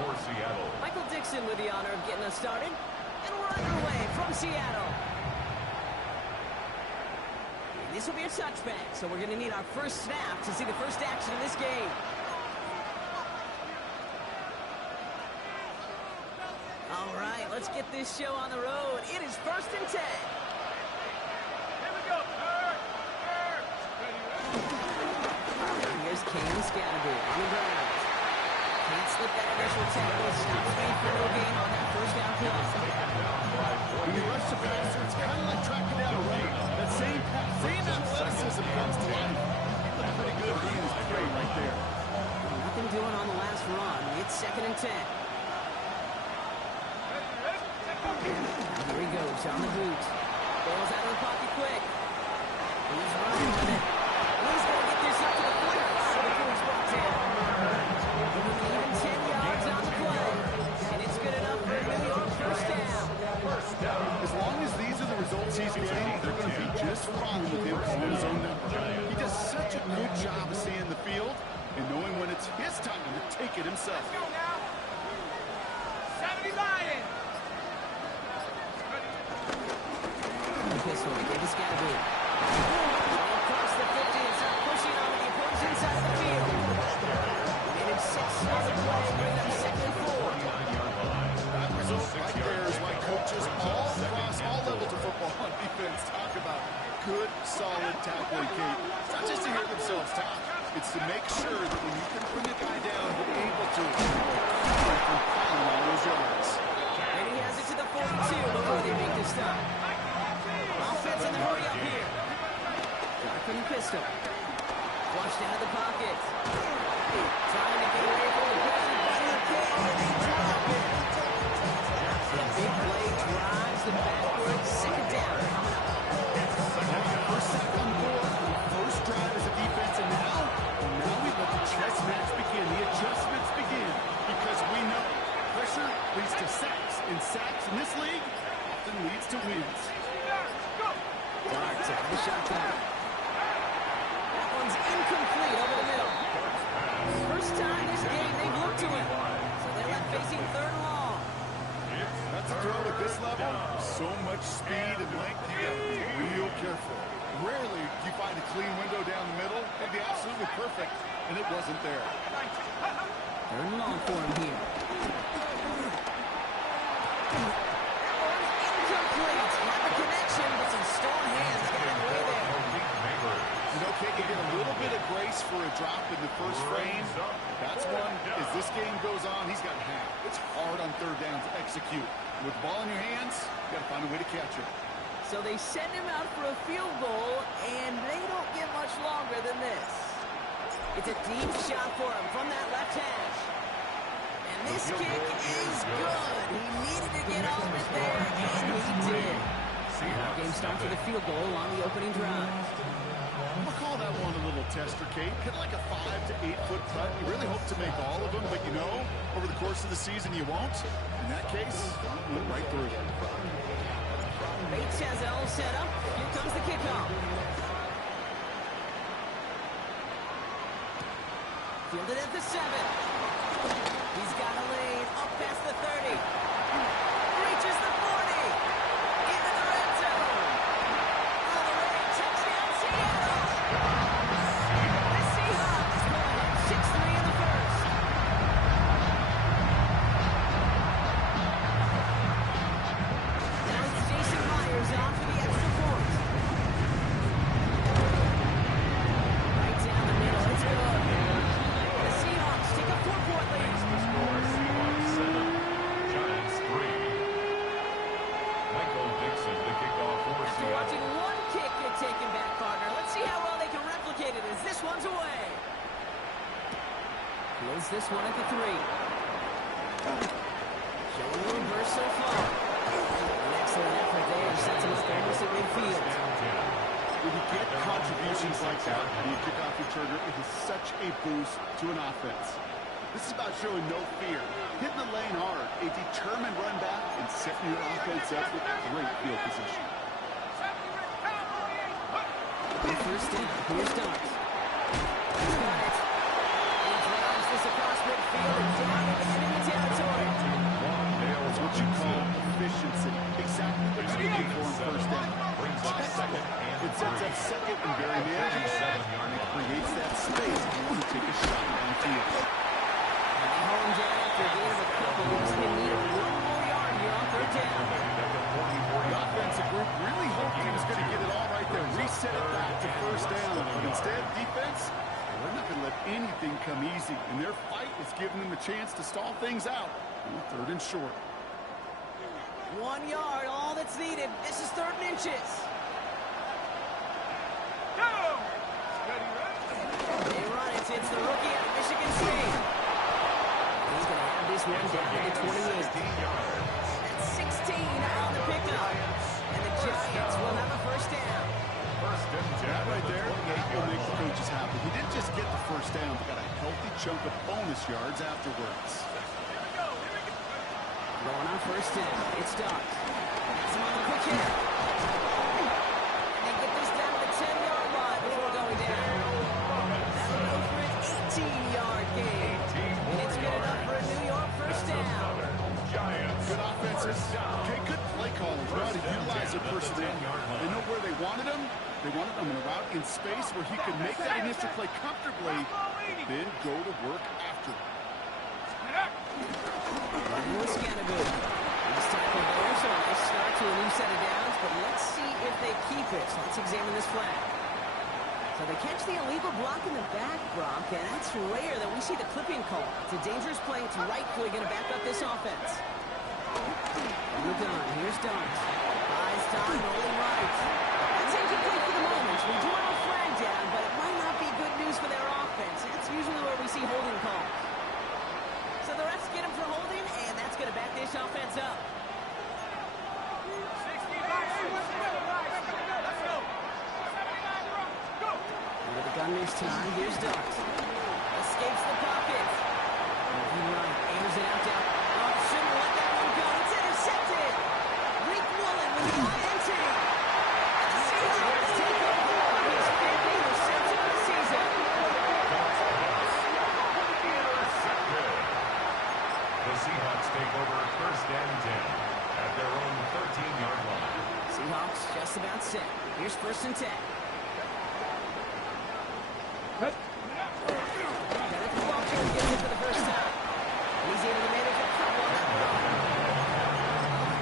for Seattle. Michael Dixon with the honor of getting us started. And we're underway from Seattle. And this will be a touchback, so we're going to need our first snap to see the first action in this game. All right, let's get this show on the road. It is 1st and 10. Here's Kane Scatterby on the ground. Can't slip that initial tackle. Stops me for no gain on that first down play. When you rush the passer, it's kind of like tracking down a runner. That same athleticism comes to life. He looked pretty good being his prey right there. Nothing doing on the last run. It's 2nd and 10. Here he goes on the boot. Ball's out of the pocket quick. He's running with it. He's going to get this up to the 45 before he's brought down. Even 10 yards on the play. And it's good enough for a New York first down. As long as these are the results he's getting, they're going to be just fine with him on his own number. He does such a good job of seeing the field and knowing when it's his time to take it himself. Let's go now. 70 Lions. Pistol, give us Scatterby. Across the 50 and start pushing on the opponent's inside of the field. Made it 6 on the play, bring them 2nd and 4. That result right there is why coaches all across all levels of football on defense talk about good, solid tackling, Kate. It's not just to hear themselves talk. It's to make sure that when you can bring a guy down, you're able to keep him from piling all those yards. And he has it to the 42 before they make this stop. Offense in the hurry up here. Dark from the pistol. Flushed out of the pocket. Trying to get away from the pressure, but he can't. Drop it. The big play drives them backwards. 2nd down coming up. First sack on the board, first drive as a defense, and now we let the chess match begin. The adjustments begin because we know pressure leads to sacks, and sacks in this league often leads to wins. Darts out of the shotgun. That one's incomplete over the middle. First time this game they've looked to him. So they're left facing 3rd and long. That's a throw at this level. So much speed and length, you got to be real careful. Rarely do you find a clean window down the middle. It'd be absolutely perfect, and it wasn't there. 3rd and long for him here. Incomplete. Had the connection, but some strong hands got him way there. You know, Kate, you get a little bit of grace for a drop in the first frame. That's one, as this game goes on, he's got half. It's hard on 3rd down to execute. With the ball in your hands, you got to find a way to catch it. So they send him out for a field goal, and they don't get much longer than this. It's a deep shot for him from that left hash. And this kick is good. He needed to get off it there, and he did. Our game starts with a field goal on the opening drive. I'm going to call that one a little tester, Kate. Kind of like a 5 to 8 foot cut. You really hope to make all of them, but you know, over the course of the season, you won't. In that case, went right through it. Bates has it all set up. Here comes the kickoff. Fielded at the 7. He's got a lane up past the 30. Reaches the 40. Into the red zone. All the way. Touchdown, Seattle. The Seahawks go ahead 6-3 in the first. Now it's Jason Myers on for the extra point. Right down the middle. It's good. The Seahawks take a 4-point lead. Seahawks 7, Giants 3. Michael Dixon, the kickoff for After Seattle. watching one kick get taken back, partner, let's see how well they can replicate it as this one's away. Close this one at the 3. Showing the reverse so far. An excellent effort there. Sets him up almost at midfield. When you get contributions like that, when you kick off returner, it is such a boost to an offense. This is about showing no fear, hitting the lane hard, a determined run back, and setting your offense up with great field position. The first down. Here's Dart. He's got it. He drives this across midfield and down into enemy territory. anything come easy, and their fight is giving them a chance to stall things out on 3rd and short. 1 yard, all that's needed. This is 3rd and inches. They run it. It's the rookie out of Michigan State. He's going to have this one down to the 28. That's 16 on the pickup. And the Giants will have a first down. That right there will make the coaches happy. He didn't just get the first down, he got a healthy chunk of bonus yards afterwards. Going on first down. It's Dobbs. Has him on the quick hit. And they get this down to the 10-yard line before going down. That'll go for an 18-yard gain. And it's good enough for a New York first down. Good offenses. Okay, good play callers. Know how to utilize their personnel. They know where they wanted him. They wanted him in a route in space where he could make that initial play comfortably, then go to work after. Running with Scanaboom. He's tackled there, so a nice start to a new set of downs, but let's see if they keep it. So let's examine this flag. So they catch the illegal block in the back, Brock, and that's rare that we see the clipping call. It's a dangerous play. It's rightfully going to back up this offense. On the gun, here's Dobbs. Buys time, rolling right. That's incomplete for the moment. We do have a flag down, but it might not be good news for their offense. That's usually where we see holding calls. So the refs get him for holding, and that's going to back this offense up. With the gun this time, here's Dobbs. Escapes the pocket. Moving right, airs it out down. Oh, shouldn't let that one go. It's intercepted. Rick Woolen with the INT. The Seahawks take over his 5th interception of the season. The Seahawks take over 1st and 10 at their own 13-yard line. Seahawks just about set. Here's 1st and 10. Derek Walker gets it for the first time. And he's able to manage a couple on that run.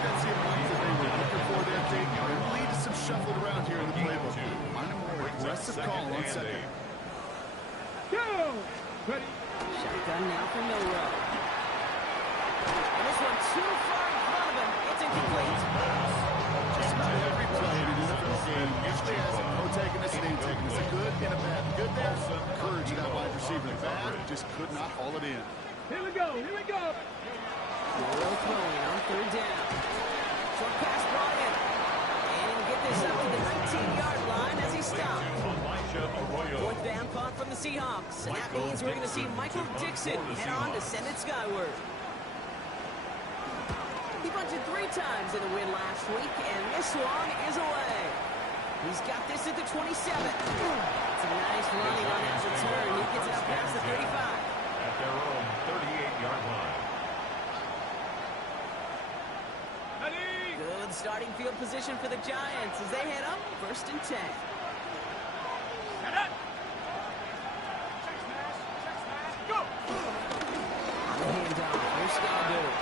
That's the amount that they were looking for there, Jake. They lead to some shuffled around here in the playbook. Find a more aggressive call on 2nd. Shotgun now for Milrow. And this one too far in front of him. It's incomplete. Just about every play in an NFL game usually has a protagonist and antagonist. A good and a bad. Good there, courage that wide receiver. Bad, just could not haul it in. Here we go. Milrow throwing on 3rd down. Short pass brought in. And he'll get this up to the 19-yard line as he stopped. Elijah Arroyo. 4th down punt from the Seahawks. And that means we're going to see Michael Dixon head on to send it skyward. He bunted 3 times in the win last week, and this one is away. He's got this at the 27. It's a nice running on that return. He gets it up past the 35. At their own 38-yard line. Good starting field position for the Giants as they head up 1st and 10. On the handoff, here's Scanaboom.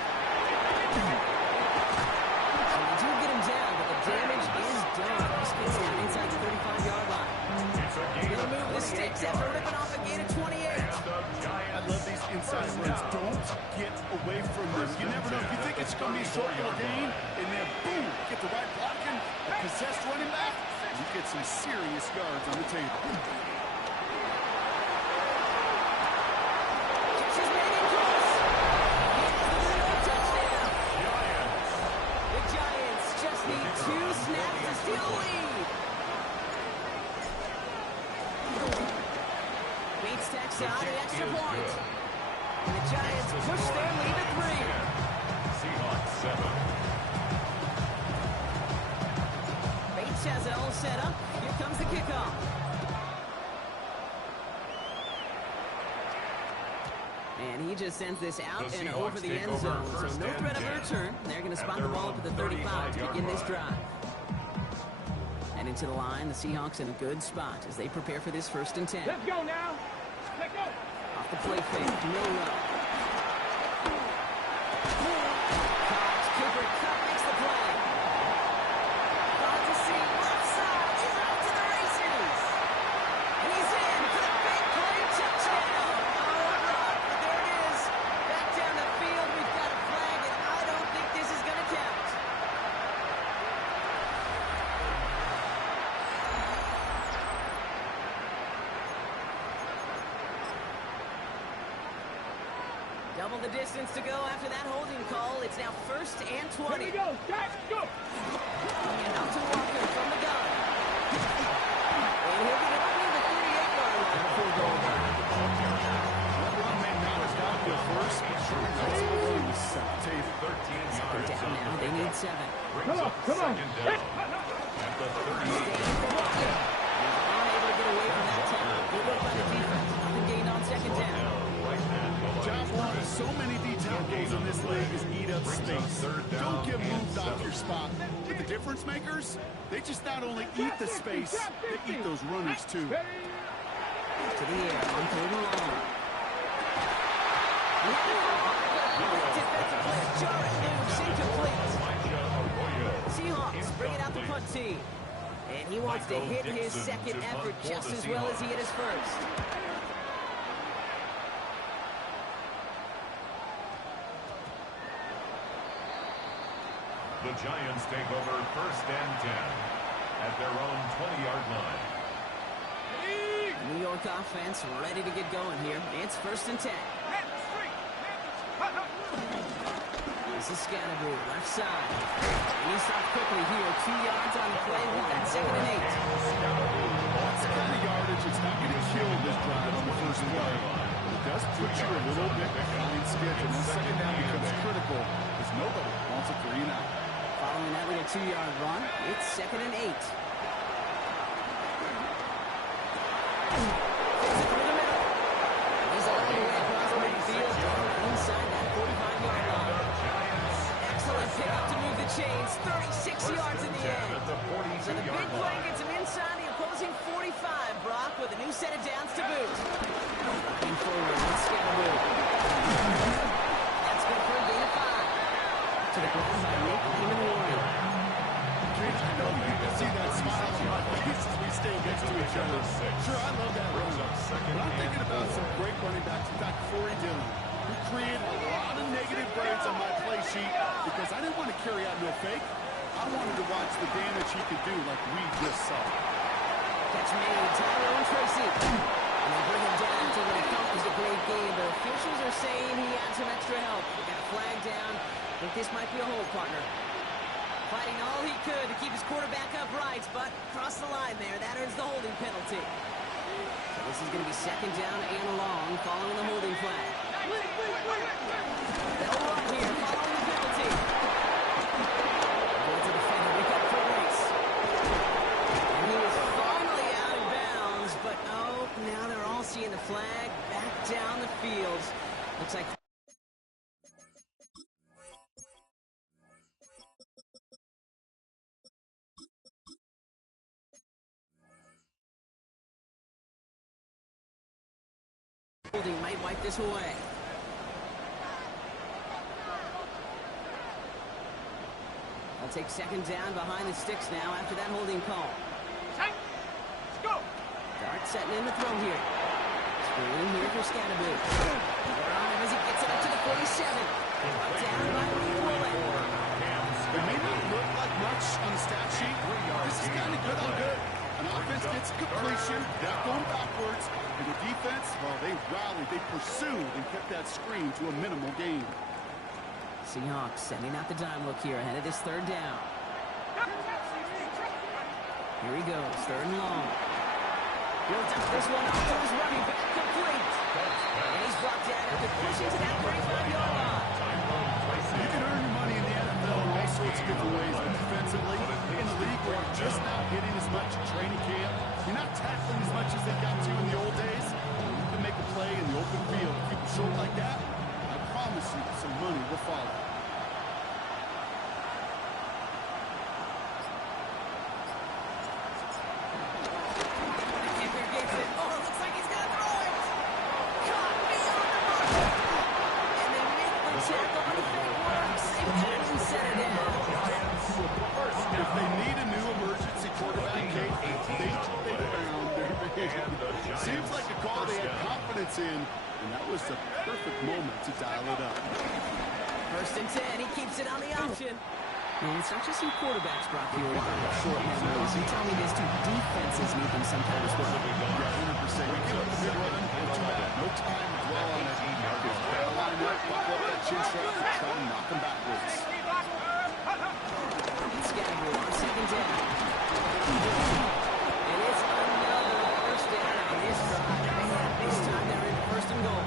So they do get him down, but the damage is done. This gets down inside the 35-yard line. They'll move the sticks after ripping off a gain of 28. I love these inside runs. Don't get away from them. You never know. You think it's going to be a short little gain, and then boom, get the right blocking, a possessed running back, and you get some serious yards on the table. Gets his man in close. He has the third touchdown. The Giants just need 2 snaps to steal a lead. Bates tacks out the extra point. And the Giants push their lead to 3. Seahawks 7. Bates has it all set up. Here comes the kickoff. And he just sends this out The and Seahawks over the take end over zone. So 1st no and threat of 10. return. They're going to spot the their ball own up at the 35 to 35-yard begin this line. drive. And into the line, the Seahawks in a good spot as they prepare for this 1st and 10. Let's go now. Let's go. Off the play fake, Milrow. Cooper Kupp makes the play. Thought to see left side. He's off to the races. And he's in for the big play touchdown. Double the distance to go after that holding call. It's now 1st and 20. Here we go, guys, go! And out to Walker from the gun. And he'll get it up near the 38-yard line before going down. That run may not have gone to first, but sure enough, the run was table. 13 yards. Down now. They need 7. Brings up second down. At the 38. Unable to get away from that time. Good work by the defense. Nothing gained on 2nd down. Job one of so many detail goals in this league is eat up space. Don't get moved off your spot. But the difference makers, they just not only eat the space, they eat those runners too. To the air, on 3rd and long. Defensive play, Jarrett News, incomplete. Seahawks bring it out the punt team. And he wants to hit his second effort just as well as he hit his first. The Giants take over 1st and 10 at their own 20-yard line. New York offense ready to get going here. It's 1st and 10. This is Scannaboo, left side. And he stopped quickly here. 2 yards on the play. We've got 2nd and 8. That's the kind of yardage that's not going to kill this drive on the first play. But it does put you a little bit behind schedule. And 2nd down becomes critical because nobody wants a 3 and out. Following that little 2-yard run, it's 2nd and 8. He's all the way across midfield, inside that 45-yard line. Excellent pickup to move the chains, 36 yards in the end. So the big play gets him inside the opposing 45, Brock, with a new set of downs to boot. Looking forward, let's Scannaboo. That's good for a gain of 5. To the ground by Nick Warren. Kids, I know you can see that smile on my face as we stay next to each other. Sure, I love that run. But I'm thinking about some great running backs. In fact, Corey Dillon, who created a lot of negative grades on my play sheet because I didn't want to carry out no fake. I wanted to watch the damage he could do like we just saw. Catch made, Tyrone Tracy. And they bring him down to what he thought was a great game, but officials are saying he had some extra help. He got a flag down. I think this might be a hold, partner. Fighting all he could to keep his quarterback upright, but across the line there, that earns the holding penalty. So this is going to be 2nd down and long following the holding flag. They'll run here following the penalty. Going to defend it up for race. And he was finally out of bounds, but oh, now they're all seeing the flag back down the field. Looks like holding might wipe this away. They'll take 2nd down behind the sticks now after that holding call. Let's go! Dart setting in the throw here. Screen here for Scannaboo. They're on him as he gets it up to the 47. Brought down by Lee Woolen. It may not look like much on the stat sheet. This is kind of good on good. An offense gets completion, they're going backwards, and the defense, well, they rallied, they pursued, and kept that screen to a minimal gain. Seahawks sending out the dime look here ahead of this 3rd down. Here he goes, 3rd and long. Builds up this one off to his running back, complete. And he's brought down after pushing to that 35-yard line. You can earn your money in the NFL in all sorts of different ways, but defensively, in the league where you're just not hitting as much at training camp, you're not tackling as much as they got to in the old days, you can make a play in the open field. Keep it short like that, I promise you some money will follow. Kicker gets it. Oh, looks like he's gonna throw it. Caught me on the mark. And they make the tackle. If it works, they can set it in. If they need a new emergency quarterback, Kate, they found their man. Seems like a call they had confidence in, and that was the perfect moment to dial it up. 1st and 10, he keeps it on the option. And it's not just some quarterbacks, Brock, here with short memories. You tell me this too, defenses need them sometimes as well. Yeah, 100%. You give up the mid-run, no time to dwell on it. Line up, chin strap to try to knock him backwards. Scagger on second down. And it's another first down on this drive. Man, this time they're in first and goal.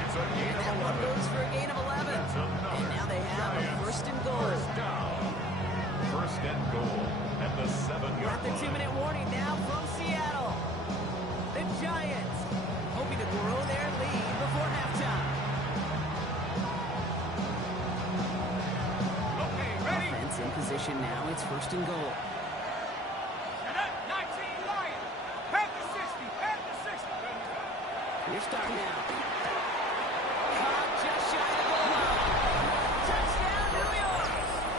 It's a gain of That one 11. goes for a gain of 11. And now they have a first and goal. First down. First and goal at the 7-yard Got the line. 2-minute warning now from Seattle. The Giants hoping to grow their lead before halftime. Okay, ready? Offense in position now. It's first and goal. 19 Lions. Head to 60. Head to 60. Here's start now. Caught just shy of the goal line. Touchdown, New York.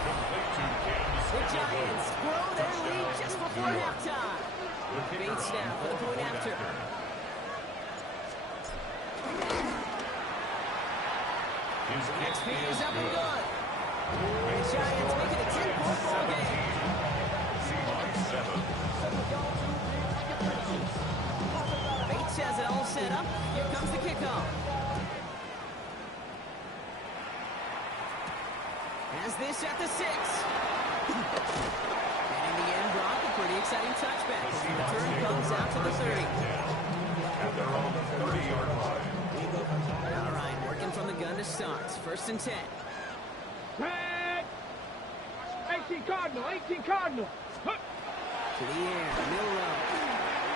Complete to Kansas. The Giants grow their lead just before halftime. Bates now for the point after. Next feed is up and good. And the Giants make it a 10-point ball game. Seahawks 7. Bates has it all set up. Here comes the kickoff. Has this at the 6. And in the end, Brock, a pretty exciting touchback. The return comes out to the 30. At their own 30-yard line. All right, working from the gun to start. First and 10. Red. 18 Cardinal. 18 Cardinal. Huh. To the air, Milrow.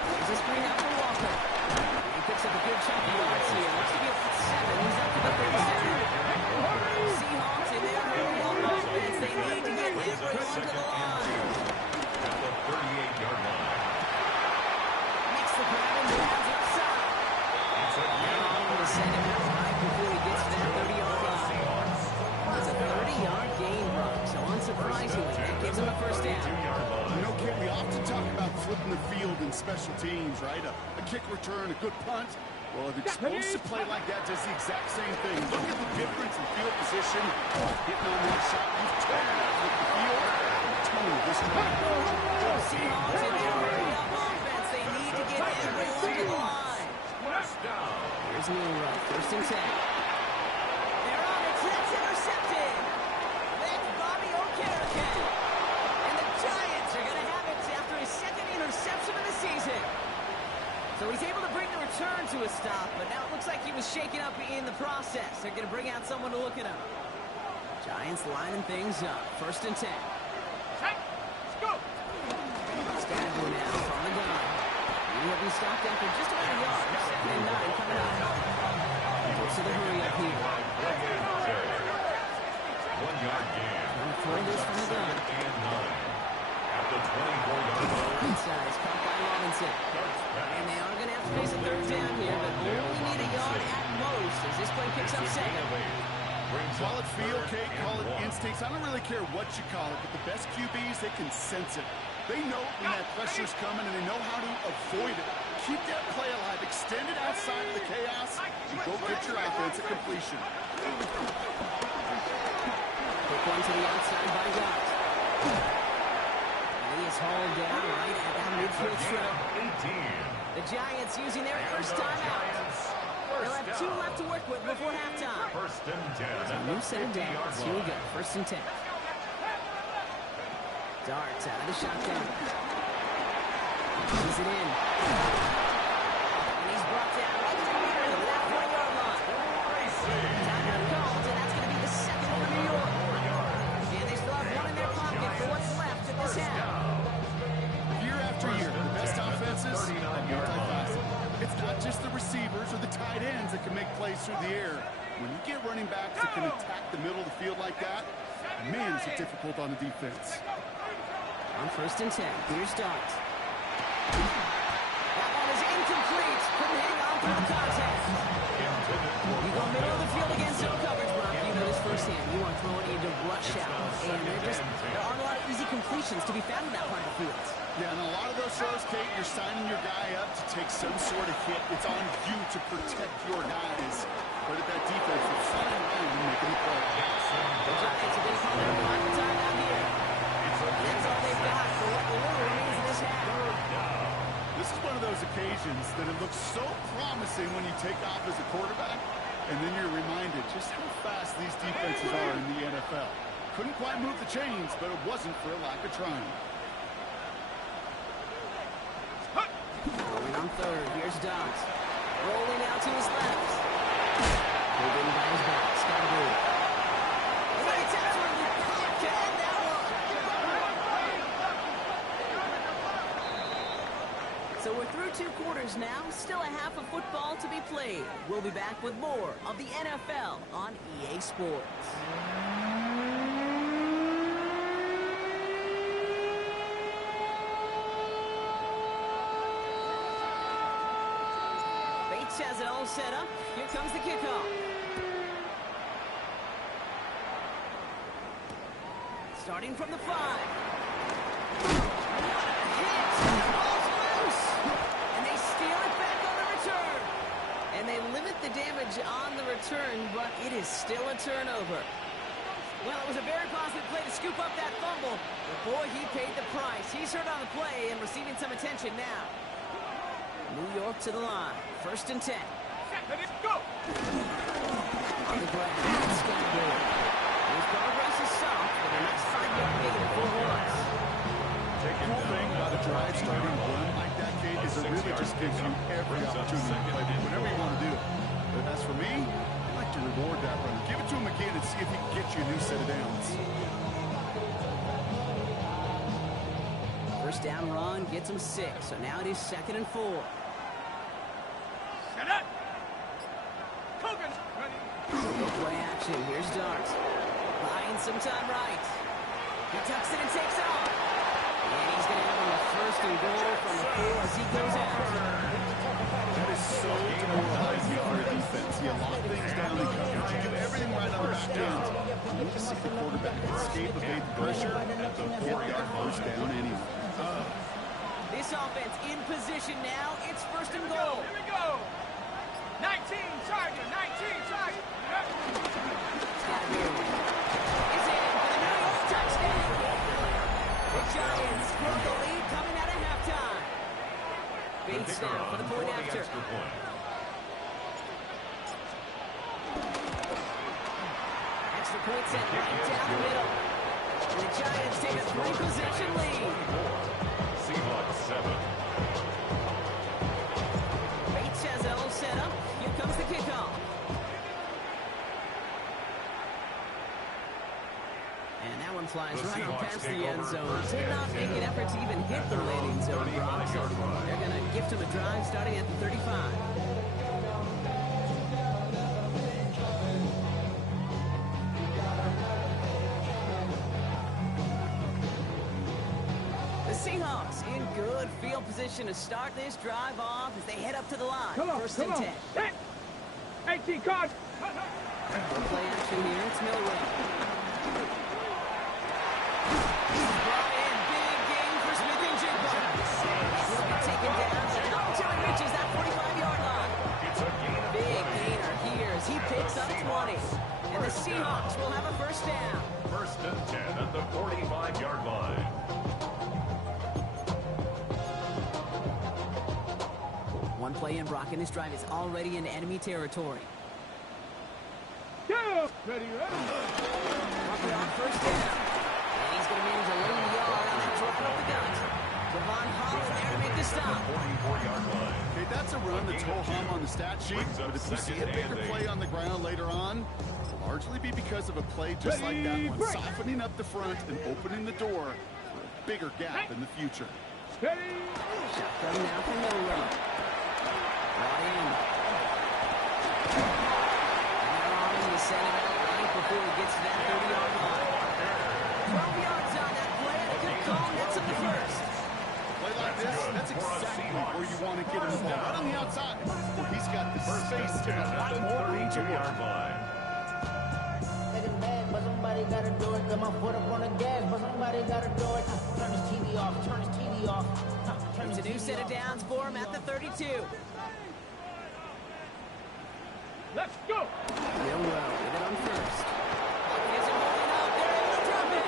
There's a screen out for Walker. He picks up a good chunk of yards here. Looks to be at 7. He's up to the 37. Seahawks in their hurry-up offense. They need to get everyone to the line. At the 38-yard line. Makes the grab and grabs left side. It's a gain of Able to send him out right before he gets to that 30-yard line. Seahawks. It's a 30-yard gain, Brock. So unsurprisingly, that gives him a first down. 2-yard line. You know, Kit, we often talk about flipping the field in special teams, right? A kick return, a good punt. Well, an explosive play like that does the exact same thing. Look at the difference in field position. Hitting on that shot, you've totally flipped the field. Totally this drive. Seahawks in their hurry-up offense. They need to get everyone to the line. First down. Here's Milrow, first and 10. They're on it, that's intercepted. That's Bobby Okereke. And the Giants are going to have it after his second interception of the season. So he's able to bring the return to a stop, but now it looks like he was shaken up in the process. They're going to bring out someone to look at him. Giants lining things up, first and 10. Hey, let's go. Scagger now from the gun. He will be stopped after just about a yard. 2nd and 9 coming up. Goes to the hurry up here. 1-yard gain. Trying to throw this from the gun. And 9. At the 24-yard line. Inside is caught by Robinson. And they are going to have to face a third down here, but only need a yard at most as this play picks up 7. Call it feel, Kate, call it instincts. I don't really care what you call it, but the best QBs, they can sense it. They know when that pressure's coming, and they know how to avoid it. Keep that play alive. Extend it outside of the chaos, and go get your offense at completion. Quick one to the outside by Gott. And he is hauled down right at that midfield strip. 18. The Giants using their first timeout. They'll have 2 left to work with before halftime. First and 10. New set of downs. Here we go. First and 10. Darts out of the shotgun. He's it in. And he's brought down right to the middle of that 4-yard line. Timeout called, and that's going to be the second for New York. And they still have 1 in their pocket for what's left of this half. Year after year, the best offenses are multifaceted. It's not just the receivers or the tight ends that can make plays through the air. When you get running backs that can attack the middle of the field like that, man, is it difficult on the defense. On first and 10, here's Dart. That one is incomplete. Couldn't hang on through the contact. You go middle of the field against zone coverage, Brock. You know this firsthand. You are throwing into rush out. And there aren't a lot of easy completions to be found in that part of the field. Yeah, and a lot of those throws, Kate, you're signing your guy up to take some sort of hit. It's on you to protect your guys. But at that defense, it's finding a way to make the play. The Giants are going to call their final timeout here. And that's all they've got for what little remains in this half. This is one of those occasions that it looks so promising when you take off as a quarterback, And then you're reminded just how fast these defenses are in the NFL. Couldn't quite move the chains, but it wasn't for a lack of trying. Going on third. Here's Dodds. Rolling out to his left. Pulled in by his back. Scott Brewer. And he attempts one. He can't that one. So we're through 2 quarters now. Still a half of football to be played. We'll be back with more of the NFL on EA Sports. Bates has it all set up. Here comes the kickoff. Starting from the 5. What a hit! Ball's loose! And they steal it back on the return. And they limit the damage on the return, but it is still a turnover. Well, it was a very positive play to scoop up that fumble. But boy, he paid the price. He's hurt on the play and receiving some attention now. New York to the line. 1st and 10. Go! On the ground, Scott Brewer. His progress is soft for the next 5-yard gain of 4 yards. The cool thing about a drive starting a run like that, Kate, is it really just gives you every opportunity to play whatever you want to do. But as for me, I like to reward that run. Give it to him again and see if he can get you a new set of downs. First down run gets him 6, so now it is 2nd and 4. Set up! Kogan! Ready? Play action. Here's Dart. Buying some time right. He tucks it and takes off. And he's going to have him a 1st and goal from the 4 as he goes out. That is so demoralizing for a defense. You lock things down in coverage. You do everything right on the back end. You need to see the quarterback escape, evade the pressure, and get that first down anyway. This offense in position now. It's 1st and goal. Here we go! 19 target! 19 target! Scott Brewer is in for the New York touchdown. The Giants grow the lead coming out of halftime. Bates now for the point after. Extra point set right down the middle. And the Giants take a 3-possession lead. Seahawks 7. Bates has it all set up. Here comes the kickoff. And that one flies right on past the end zone. Did not make an effort to even hit the landing zone, Brock. So they're going to gift him a drive starting at the 35. The Seahawks in good field position to start this drive off as they head up to the line. Come on, 1st come and on! 10. Hit! 18 card! Play action here. It's Milrow. Brought in. Big gain for Smith and Jigba. He'll be taken down not until he reaches that 45-yard line. Big gainer here as he picks up 20. And the Seahawks will have a 1st down. 1st and 10 at the 45-yard line. One play in, Brock, and this drive is already in enemy territory. Go! Ready, ready! Walker on 1st down. And he's going to manage a lone yard on that drive up the gut. Devon Holland there to make the stop. 44-yard line. Okay, that's a run that's ho-hum on the stat sheet, but if you see a bigger play on the ground later on, it'll largely be because of a play just like that one, softening up the front and opening the door for a bigger gap in the future. Ready! Shotgun now for Milrow. Brought in. And they're on him to send it out right before he gets to that 30-yard line. 12 yards on that play, and a good call nets him the 1st. Play like this, that's exactly where you want to get him the ball, right on the outside, where he's got the space and a lot more room to work. Getting bad, but somebody gotta do it. Got my foot up on the gas, but somebody gotta do it. Turn his TV off, turn his TV off. It's a new set of downs for him at the 32. Let's go! Milrow with it on 1st. Isn't holding up. They're able to drop it.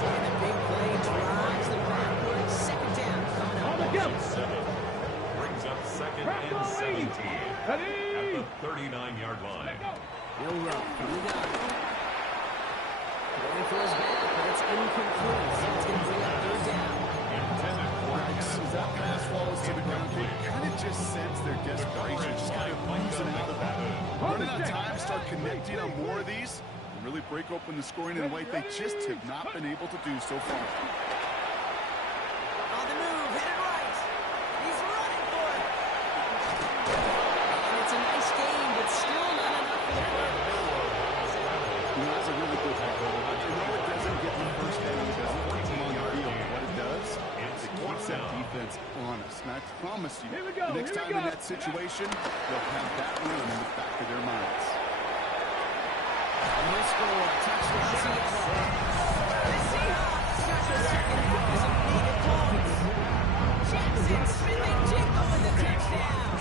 And a big play drives them backwards. 2nd down coming up. On the go! 7 brings up 2nd and 17. at the 39-yard line. No run from the gun. Going for his back, but it's incomplete. So it's going to bring up third down. Intended for As that pass falls to the ground, you kind of just sense their desperation, just kind of losing out of that. Running out of time, start connecting on more of these, and really break open the scoring in a way they just have not been able to do so far. On the move, headed right. He's running for it. And it's a nice game, but still not enough for the first. That's a really good call. I know it doesn't get the first down, it doesn't keep them on the field, but what it does is it keeps that defense honest. And I promise you, the next time in that situation, they'll have that run in the back of their minds. And he'll score. Touchdown, Seattle. The Seahawks start the second half as a needed points. Jackson Smith-Njigba with the touchdown.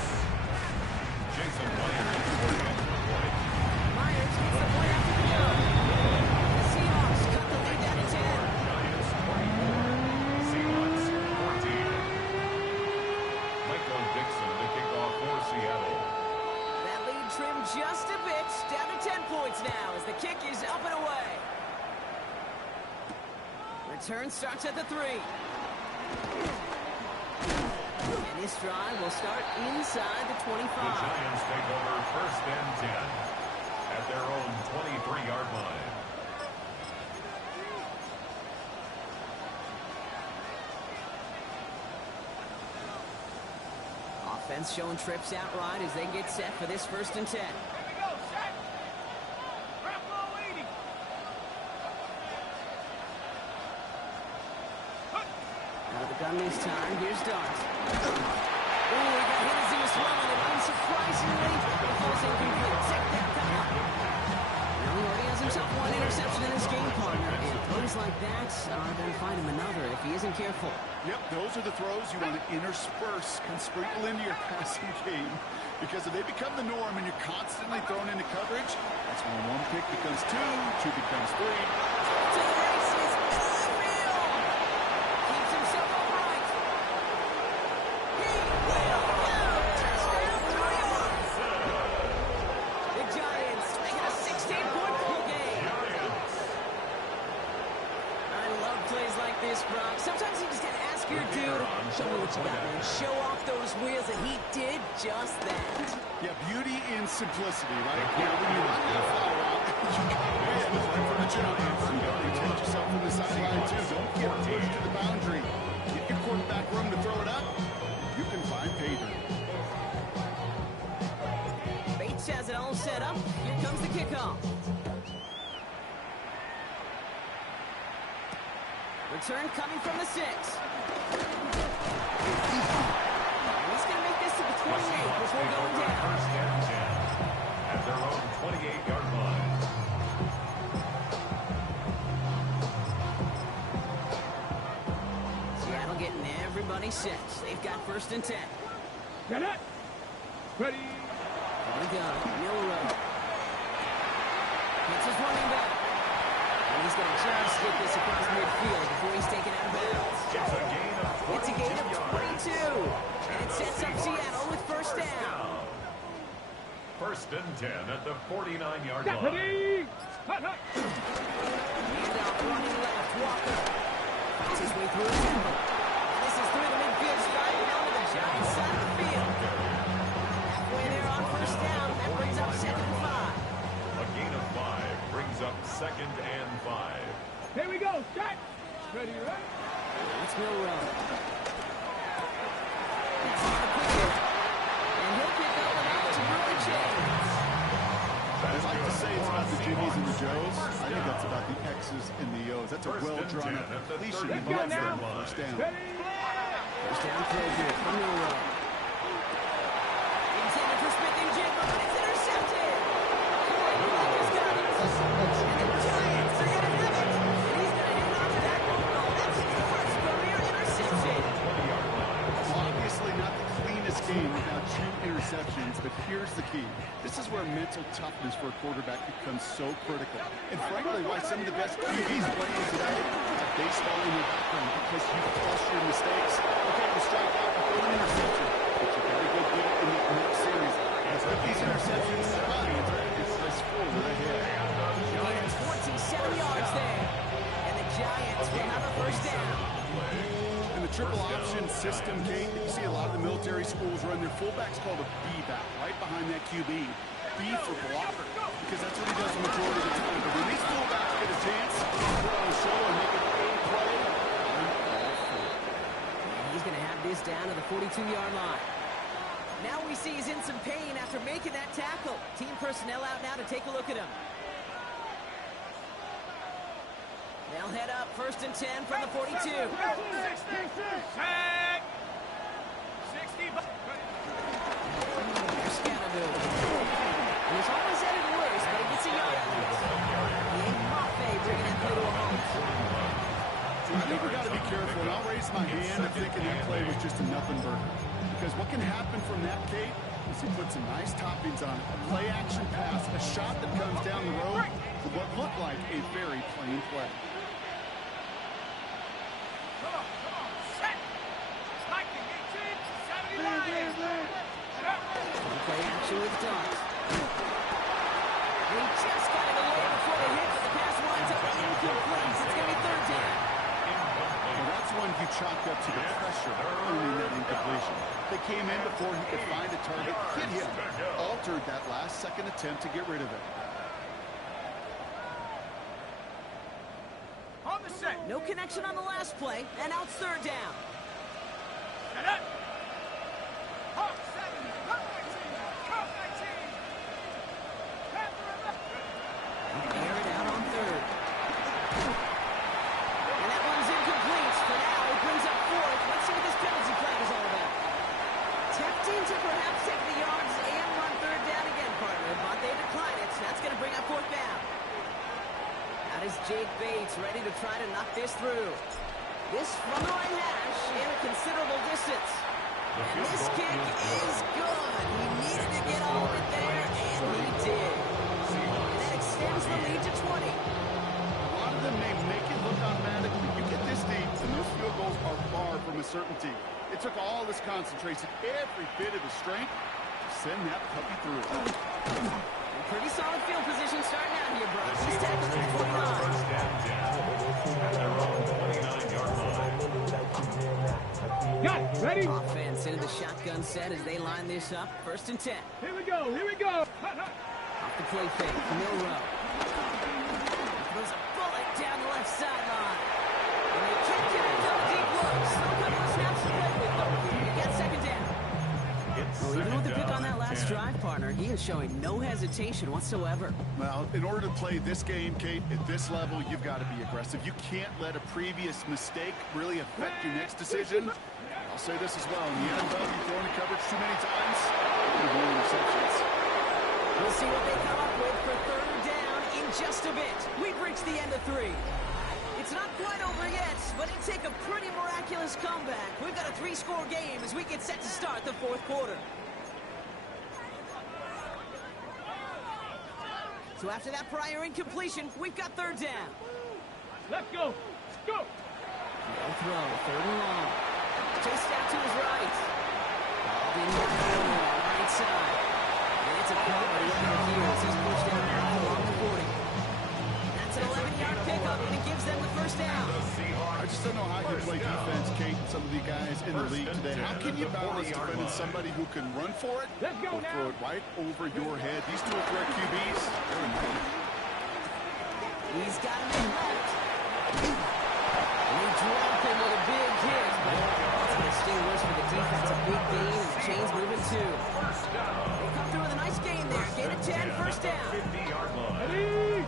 Jason Myers for the extra point. Myers gets the point after the go. The Seahawks cut the lead down to 10. Giants 24, Seahawks 14. Michael Dixon to kick off for Seattle. That lead trimmed just a bit, down to 10 points now as the kick is up and away. Return starts at the 3. And this drive will start inside the 25. The Giants take over first and 10 at their own 23-yard line. Offense showing trips out right as they get set for this first and 10. Here we go, set. Garoppolo leading. Out of the gun this time, here's Dart. Ooh, he got hit as he was running, and unsurprisingly, it falls incomplete. Second down coming up. Now he already has himself one interception in this game, partner, and throws like that are going to find him another if he isn't careful. Yep, those are the throws you want to intersperse and sprinkle into your passing game. Because if they become the norm and you're constantly thrown into coverage, that's when one pick becomes two becomes three. To the races, middle of the field. Keeps himself upright. He will go. Touchdown, New York. The Giants make it a 16-point ball game. I love plays like this, Brock. Sometimes you just got to ask your dude, show me what you got, man. Show off those wheels, and he did just that. Yeah, beauty in simplicity, right? Yeah, when you run that flower out, you got to win right from the Giants. You got to protect yourself from the sideline, too. Don't get pushed to the boundary. Get your quarterback room to throw it up. You can find pay dirt. Bates has it all set up. Here comes the kickoff. Return coming from the 6. And he's going to make this to the 28 before Take going over down. first and 10 at their own 28-yard line. Seattle getting everybody set. They've got first and 10. Get it. Ready. Here we go. Milrow. Hits his running back. And he's going to just get this across midfield before he's taken out of bounds. It's a gain of 22 It's a gain of 22. And it sets up Seattle with first down. First and 10 at the 49-yard line. Ready. Hut, hut. Handoff running left. Walker finds his way through a tempo. And this is through the midfield stride down to the Giants side of the field. Halfway there on first down. That brings up second and 5. A gain of 5 brings up second and 5. Here we go, set. Ready, right? It's Milrow. It's on the quick. And he'll pick up about 2 on the chains. I like to say it's about the Jimmies and the Joes. I think that's about the X's and the O's. That's a First and well-drawn-up 10 at the completion. 30 He gets them yard line. first down. Ready. First down throw here from Milrow. Intended for Smith-Njigba, but it's intercepted. Corey Clark has got it. And the Giants are going to have it. And he's going to hang on to that football. That's his first career interception. Obviously not the cleanest game without 2 interceptions, but here's the key. This is where mental toughness for a quarterback becomes so critical. And frankly, why some of the best QBs playing today have baseball in your background, because you flush your mistakes. Okay, you strike out, you throw an interception, but you got to go get it in the next series. As this interception. It's forward ahead. Gain of 27 yards there. And the Giants will have a first down. In the triple option system, Kate, you see a lot of the military schools run their fullbacks called a B-back, right behind that QB. B for blocker, because that's what he does the majority of the time. But when these fullbacks get a chance to put on a show and make a big play, I'm all for it. And he's going to have this down to the 42-yard line. Now we see he's in some pain after making that tackle. Team personnel out now to take a look at him. They'll head up 1st and 10 from the 42. 60. 60. There's Scatterville. And he's always headed worse, but he gets a yard out of it. He ain't Mafe bringing that play to a home. I think we got to be careful, and I'll raise my hand if thinking that play was just a nothing burger. Because what can happen from that, Kate, is he puts some nice toppings on it. A play-action pass, a shot that comes down the road for what looked like a very plain play. Come on. Set. Lightning 18. 70 Lions. Play action with Dogs. He just got it away before the hit, but the pass winds up incomplete. It's going to be 3rd down. Well, that's one you chalked up to the pressure earning that incompletion. They came in before he could find a target, hit him, altered that last-second attempt to get rid of it. On the set. No connection on the last play, and now it's 3rd down. Set up. Hawk 7. Hawk 19. Hawk 19. Panther 11. Air it out on 3rd. And that one's incomplete. For now, it brings up 4th. Let's see what this penalty flag is all about. Tempting to perhaps take the yards and run 3rd down again, partner, but they decline it. That's going to bring up 4th down. That is Jake Bates ready to try to knock this through. This from the right hash in a considerable distance. And this kick is good. He needed to get all of it there, and he did. And that extends the lead to 20. A lot of them may make it look automatic, but you get this deep, and those field goals are far from a certainty. It took all this concentration, every bit of the strength, to send that puppy through. Pretty solid field position starting out here, Brock. He's tackling at 49. First and 10 at their own 29-yard line. Got it. Ready? Offense into the shotgun set as they line this up. 1st and 10. Here we go. Here we go. Off the play fake, Milrow. Throws a bullet down the left sideline. And they can't get it up deep looks. No couple of snaps to play with, though. You get 2nd down. Well, even with the pick on that last drive, partner, he is showing no hesitation whatsoever. Well, in order to play this game, Kate, at this level, you've got to be aggressive. You can't let a previous mistake really affect your next decision. I'll say this as well. In the NFL, you've thrown in coverage too many times, you're going interceptions. We'll see what they come up with for 3rd down in just a bit. We've reached the end of 3. It's not quite over yet, but it take a pretty miraculous comeback. We've got a 3-score game as we get set to start the 4th quarter. So after that prior incompletion, we've got 3rd down. Let's go. Go. No throw, 3rd and long. Chased out to his right. Didn't get the on the right side. And it's a problem here as he's pushed down right along the 40. That's an 11-yard pickup, and it gives them the 1st down. I just don't know how you play defense, Kate, and some of the guys in the league today. How can you balance defending somebody who can run for it Let's go or now. throw it right over your head? These dual threat QBs, they're amazing. He's got him in left. And they drop him with a big hit. But it's going to stay worse for the defense. A big gain, and the chain's moving too. They come through with a nice gain there. Gain of 10, 1st down. 50-yard line. Ready?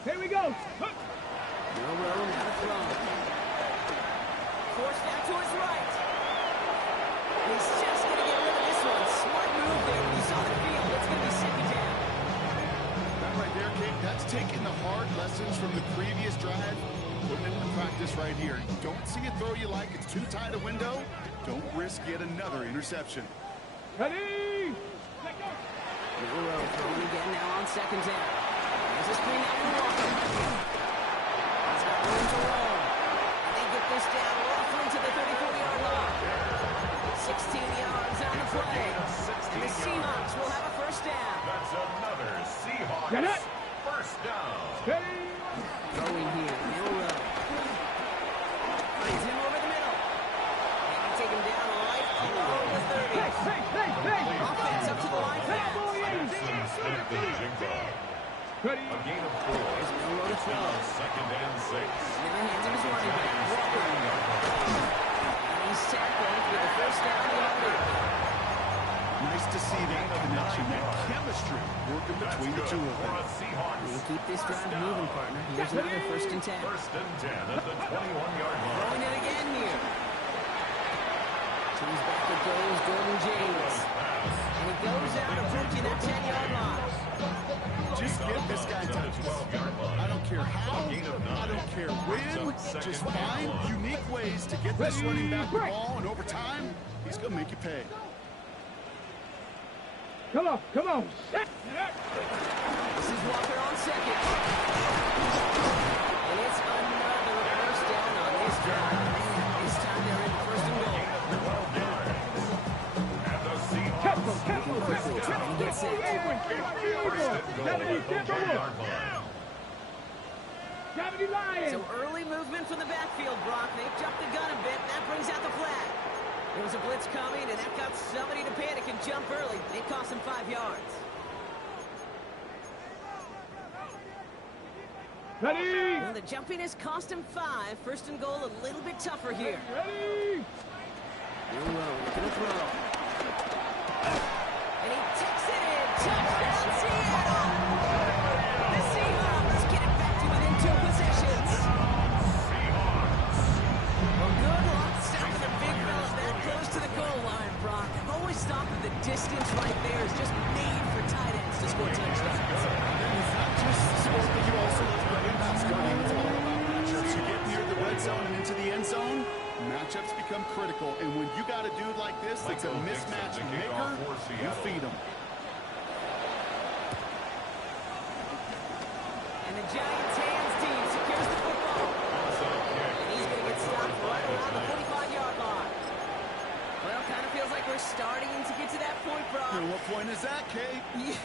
Here we go. Milrow now to throw. Forced out to his right. He's just going to get rid of this one. Smart move there. When you saw the field, it's going to be 2nd down. That right there, Kate, that's taking the hard lessons from the previous drive, putting it into practice right here. Don't see a throw you like. It's too tight a window. Don't risk yet another interception. Ready? Let go. Milrow throwing again now on 2nd down. There's a screen out for Walker. He's got room to roll. And they get this down roughly to the 34-yard line. 16 yards play. And the Seahawks will have a first down. That's another Seahawks first down. Throwing here, Milrow. Finds him over the middle. And he take him down right along the 30. Offense up to the line pass. Samson, Smith, and Jigba. A gain of 4. Milrow to throw. Second and 6. In the hands of his running back, Walker. And he's tackled with a first down yardage. Nice to see that connection, that chemistry working between the two of them. We'll keep this drive moving, partner. Here's another first and 10. First and 10 at the 21-yard line. Throwing it again here. To his back it goes, Gordon James. And he goes out approaching that 10-yard line. Just give this guy touches. I don't care how, I don't care when. Just find unique ways to get this running back the ball, and over time, he's going to make you pay. Come on. This is Walker on second. And it's another first down on this drive. This time they're in first and goal. And the Seahawks Quickly trying to get set. So early movement from the backfield, Brock. They jumped the gun a bit, and that brings out the flag. There was a blitz coming, and that got somebody to panic and jump early. It cost him 5 yards. Well, the jumping has cost him 5. First and goal, a little bit tougher here. Milrow looking to throw. And he takes it in. Touchdown, Seattle! The Seahawks get it back to within 2 possessions. Well, good luck stopping the big fellas that close to the goal line, Brock. I've always thought that the distance right there is just made for tight ends to score touchdowns. It's not just sport, but you also love running backs. It's all about matchups. You get near the red zone and into the end zone, matchups become critical. And when you got a dude like this that's a mismatch maker, you feed him. And the Giants' hands team secures the football. And he's going to get stopped right around the 45-yard line. Well, kind of feels like we're starting to get to that point, Brock. And what point is that, Kate? You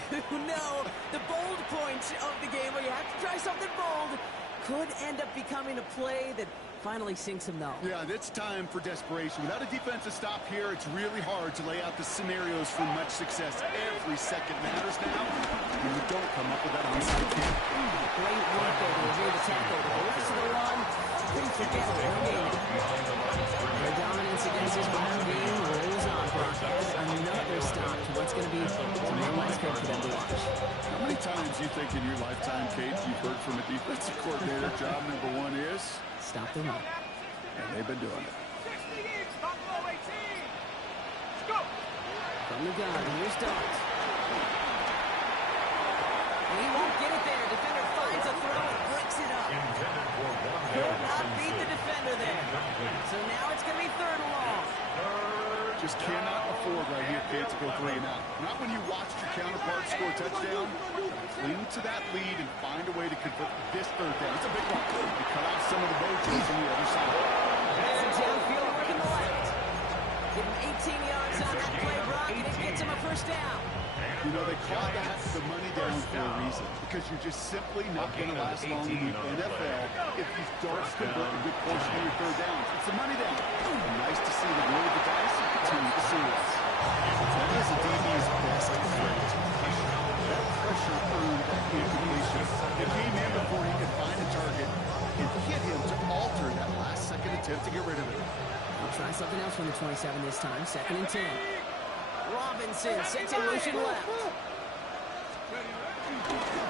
know, the bold point of the game where you have to try something bold could end up becoming a play that finally sinks him, though. Yeah, it's time for desperation. Without a defensive stop here, it's really hard to lay out the scenarios for much success. Every second matters now, and you don't come up with that onside kick. Great work there to avoid the tackle, but the rest of the run, pretty forgettable. Their dominance against this ground game rolls on, Brock. Another stop to what's going to be some real nice film for them to watch. How many times do you think in your lifetime, Kate, you've heard from a defensive coordinator, job number 1 is? Stop the run. And they've been doing it. From the gun, here's Dart. And he won't get it there. Defender finds a throw and breaks it up. intended for 1 Could yard. not beat the defender there. So now it's going to be 3rd and long. Just cannot afford right here, Kate, to go 3 and out. Not when you watched your counterpart score a touchdown. Cling to that lead and find a way to convert this 3rd down. It's a big one. You cut off some of the motions on the other side. And downfield working the left. Give him 18 yards on that play, Brock, and it gets him a first down. You know, they call that the money down for a reason. Because you're just simply not going to last long in the NFL if you don't convert a good portion of your 3rd downs. It's the money down. Nice to see the roll of the dice and continue to see it. That is a DB's best trait. That pressure earned that incompletion. It came in before he could find a target and hit him to alter that last-second attempt to get rid of it. I'll try something else from the 27 this time. 2nd and 10. Robinson sets in motion left.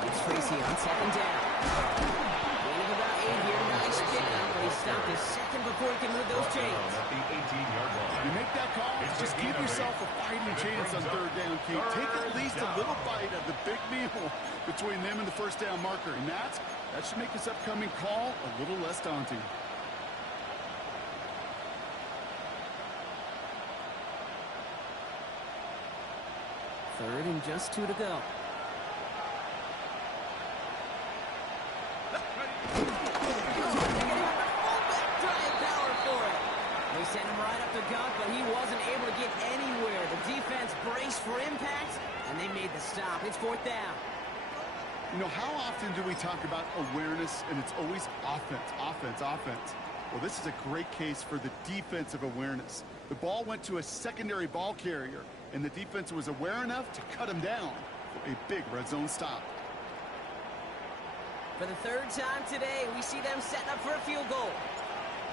It's Tracy on 2nd down. Gain of about 8 here. Nice pickup, but he stopped a second before he can move those chains. At the 18-yard line. You make that call, just give yourself a fighting chance on 3rd down, Kate. Take at least a little bite of the big meal between them and the first down marker. And that should make this upcoming call a little less daunting. Third and just 2 to go. They sent him right up the gut, but he wasn't able to get anywhere. The defense for impact, and they made the stop. It's 4th down. You know, how often do we talk about awareness, and it's always offense, offense, offense? Well, this is a great case for the defensive awareness. The ball went to a secondary ball carrier, and the defense was aware enough to cut him down for a big red zone stop. For the 3rd time today, we see them setting up for a field goal.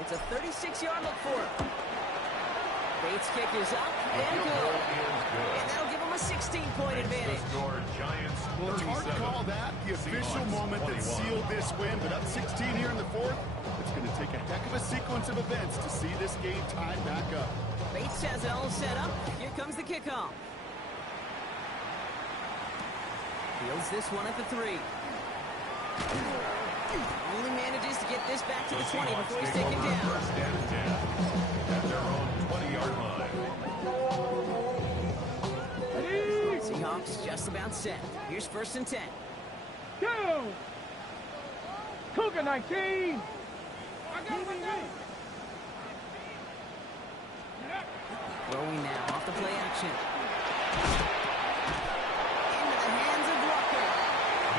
It's a 36-yard look for him. Bates' kick is up and good. And that'll give him a 16-point advantage. Well, it's hard to call that the official moment that sealed this win, but up 16 here in the 4th, it's going to take a heck of a sequence of events to see this game tied back up. Bates has it all set up. Here comes the kickoff. Fields this one at the 3. Only manages to get this back to the 20 before he's taken down. First down and 10 at their own 20-yard line. Seahawks just about set. Here's 1st and 10. Go! Cougar 19! Throwing now off the play action. Into the hands of Rucker.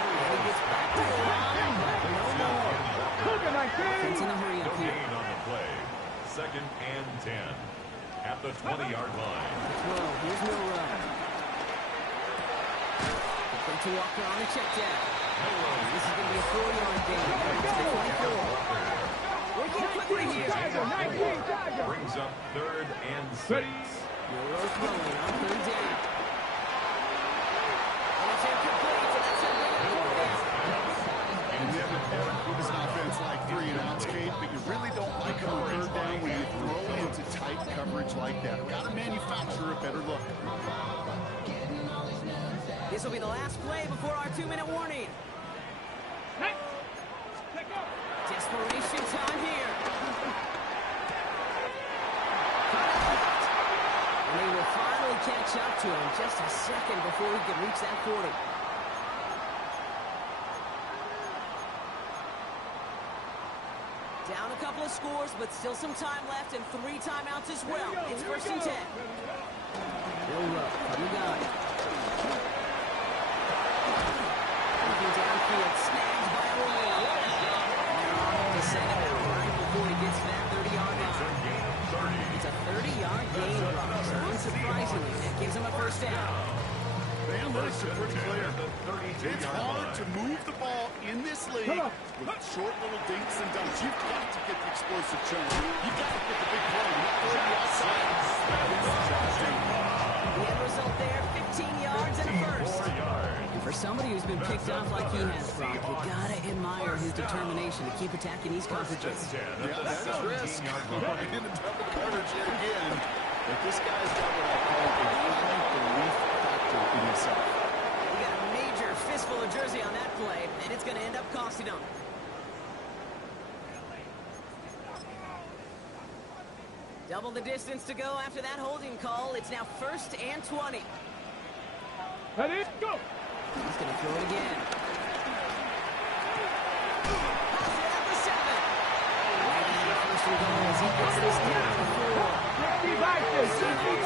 And he gets back to the line, but no more. Cougar 19! Offense in a hurry No up here. gain on the play. 2nd and 10 at the 20-yard line. Throw. Here's Milrow. Quick to Walker on the check down. This is going to be a 4-yard gain. It's the 24. Working quickly here. Brings up 3rd and 6. Milrow throwing on 3rd down. And it's incomplete, so that's going to bring up 4th down. And you have an offense like 3 and outs, Kate, but you really don't like them on 3rd down when you throw into tight coverage like that. Got to manufacture a better look. This will be the last play before our 2-minute warning. Desperation time here. And they will finally catch up to him just a second before he can reach that 40. Down a couple of scores, but still some time left and 3 timeouts as well. It's 1st and 10. Milrow, coming down. Looking downfield, snagged by Roll. To send it out right before he gets to that 30-yard line. It's a 30-yard gain run, so unsurprisingly, that gives him a 1st down. The analytics are pretty clear. It's hard to move the ball in this league with short little dinks and dunks. You've got to get the explosive chunk. You've got to get the big play. Not go to the outside. The end result there, 15 yards and a 1st. And for somebody who's been picked off like he has, Brock, you gotta admire his determination to keep attacking these coverages. Yeah, that's risk. In the double coverage yet again. But this guy's got what I call a high belief factor in himself. We got a major fistful of jersey on that play, and it's going to end up costing him. Double the distance to go after that holding call. It's now 1st and 20. Ready, go! He's going to throw it again. Has it at the 7. Right into the 1st and goal as he gets this down to 4. Seahawks in their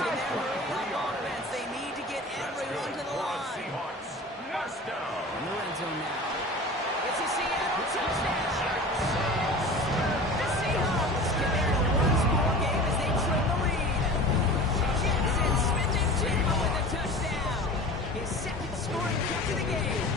hurry-up offense. They need to get everyone to the line. Seahawks. First down. In the red zone now. It's a Seattle touchdown. The Seahawks get there in a one-score game as they trail the lead. Jensen Smith-Njigba with a touchdown. His 2nd scoring kick of the game.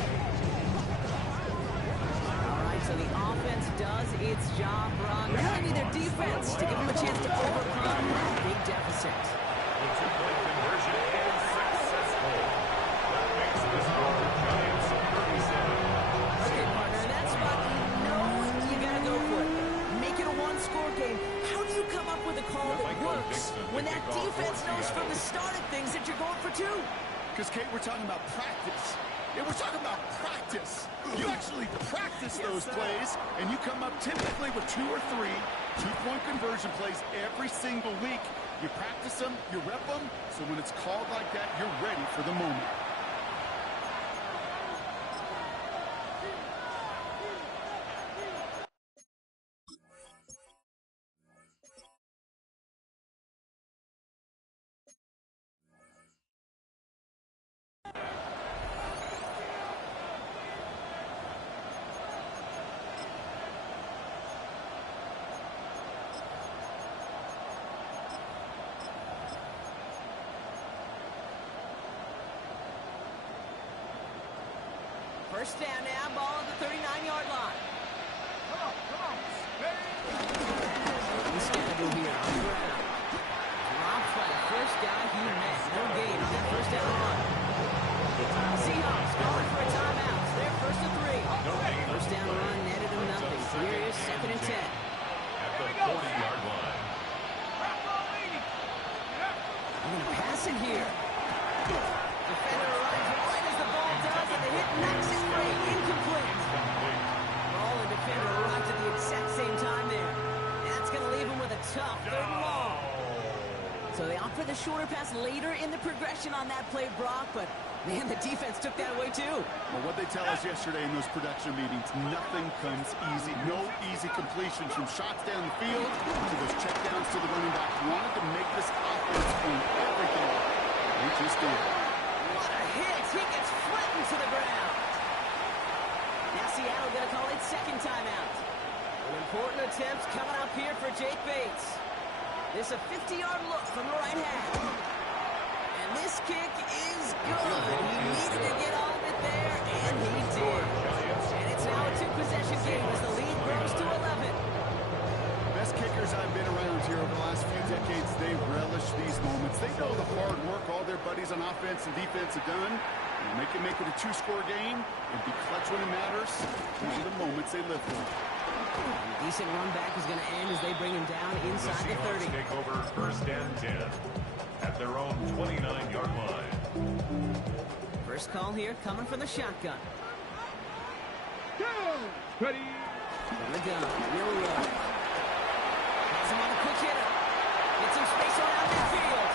All right, so the offense does its job, Ron. Now they need their defense to give them a chance to overcome that big deficit. The 2-point conversion is successful. That makes the score Giants 37. Okay, partner, in that spot, you know you gotta go for it. Make it a one-score game. How do you come up with a call that works when that defense knows from the start of things that you're going for 2? Because, Kate, we're talking about practice. Yeah, we're talking about practice. You actually practice those plays, and you come up typically with 2 or 3 2-point conversion plays every single week. You practice them, you rep them, so when it's called like that, you're ready for the moment. First down now, ball at the 39-yard line. He's scheduled here on the ground. Dropped by the first guy he met. No gain on that first down run. Seahawks calling for a timeout. It's their first and 3. First down run netted him nothing. So here is 2nd and 10. At the 40-yard line. I'm going to pass it here. Defender runs right as the ball does, and the hit knocks it free. Incomplete. Ball and defender arrived at the exact same time there. And that's going to leave him with a tough 3rd and long. So they opt for the shorter pass later in the progression on that play, Brock, but man, the defense took that away too. Well, what they tell us yesterday in those production meetings, nothing comes easy. No easy completions from shots down the field to those checkdowns to the running back. Wanted to make this offense own everything. They just did. What a hit! He gets flattened to the ground. Now Seattle going to call it 2nd timeout. An important attempt coming up here for Jake Bates. This a 50-yard look from the right half. And this kick is good. He needed to get all of it there, and he did. And it's now a 2-possession game as the lead grows to 11. Best kickers I've been around here over the last few decades, they relish these moments. They know the hard work all their buddies on offense and defense have done. And they can make it a 2-score game and be clutch when it matters. These are the moments they live for. A decent run back is going to end as they bring him down inside the 30. Take over 1st and 10 at their own 29-yard line. First call here coming from the shotgun. Ready. From the gun, Milroe. Has him on a quick hitter. Gets some space around midfield.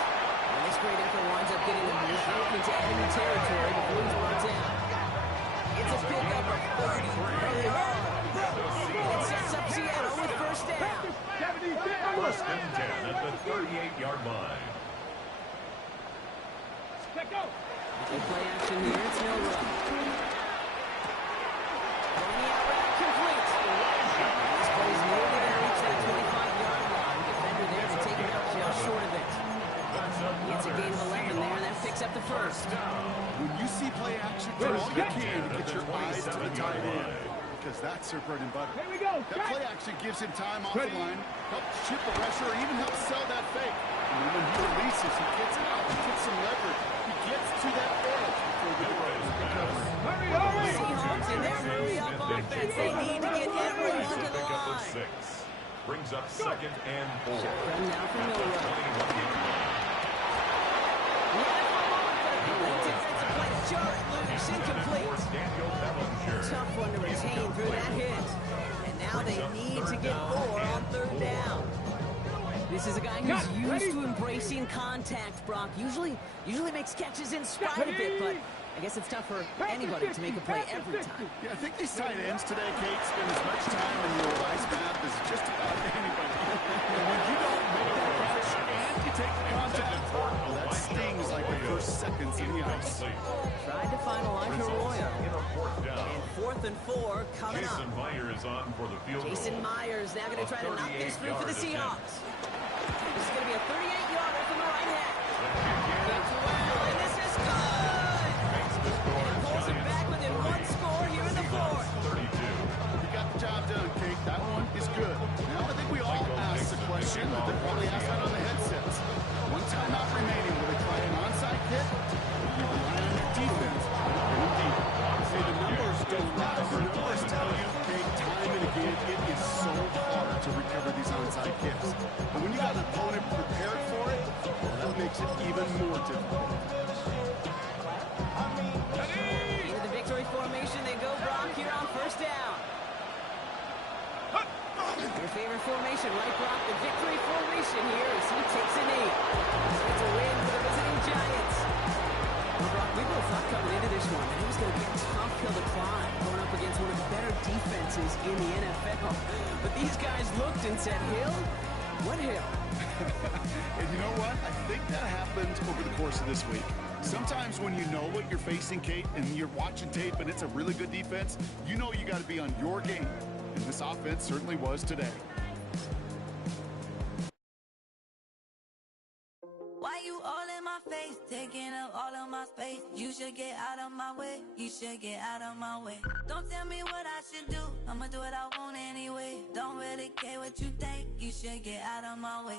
And this great effort winds up getting them out into enemy territory. The Blues brought down. It's a pickup of 33 yards. And it sets up Seattle with first down. 1st and 10 at the 38-yard line. They play action here. It's Milroe. Throwing the out route complete. This play is nearly going to reach that 25-yard line. Defender there to take it out just short of it. Gets a gain of 11 there. That picks up the first. When you see play action, do all you can to get your eyes to the tight end, because that's their bread and butter. That play action gives him time off the line, helps chip the pressure, or even helps sell that fake. And then when he releases, he gets out, he gets some leverage, he gets to that edge before the recovery. Seahawks in their hurry-up offense. They need to get everyone to the line. Brings up 2nd and 4. Shotgun now from Milroe. 21-yard line. Defensive play to jar it loose, incomplete. Daniel Bellinger. Tough one to retain through that hit. And now they need to get more on 3rd down. This is a guy who's used to embracing contact, Brock. Usually makes catches in spite of it, but I guess it's tough for anybody to make a play every time. Yeah, I think these tight ends today, Kate, spend as much time in your ice bath as just about anybody. When you don't make that catch and you take the contact, that stings like the first seconds in the ice. Tried to find Elijah Royal. And 4th and 4 coming up. Jason Myers on for the field goal. Jason Myers now going to try to knock this through for the Seahawks. This is going to be a 38-yarder from the right hand. Gets well, and this is good! And it pulls it back within 1 score here in the 4th. 32. You got the job done, Kate. That one is good. Now I think we all asked the question that they probably asked that on the headsets. 1 timeout remaining. Will they try an onside kick? You rely on your defense. Indeed. Say the numbers don't lie. The numbers tell you, Kate, time and again, it is so hard to recover these onside kicks. But when you got an opponent prepared for it, well, that makes it even more difficult. Into the victory formation they go, Brock, here on first down. Your favorite formation, right, Brock? The victory formation here as he takes a knee. It's a win for the visiting Giants. Well, Brock, we both thought coming into this one that it was going to be a tough hill to climb, going up against one of the better defenses in the NFL. But these guys looked and said, Hill? What hill? And you know what? I think that happened over the course of this week. Sometimes when you know what you're facing, Kate, and you're watching tape and it's a really good defense, you know you got to be on your game. And this offense certainly was today. Why you you all in my face, taking up all of my space. You should get out of my way, you should get out of my way. Don't tell me what I should do, I'ma do what I want anyway. Don't really care what you think, you should get out of my way.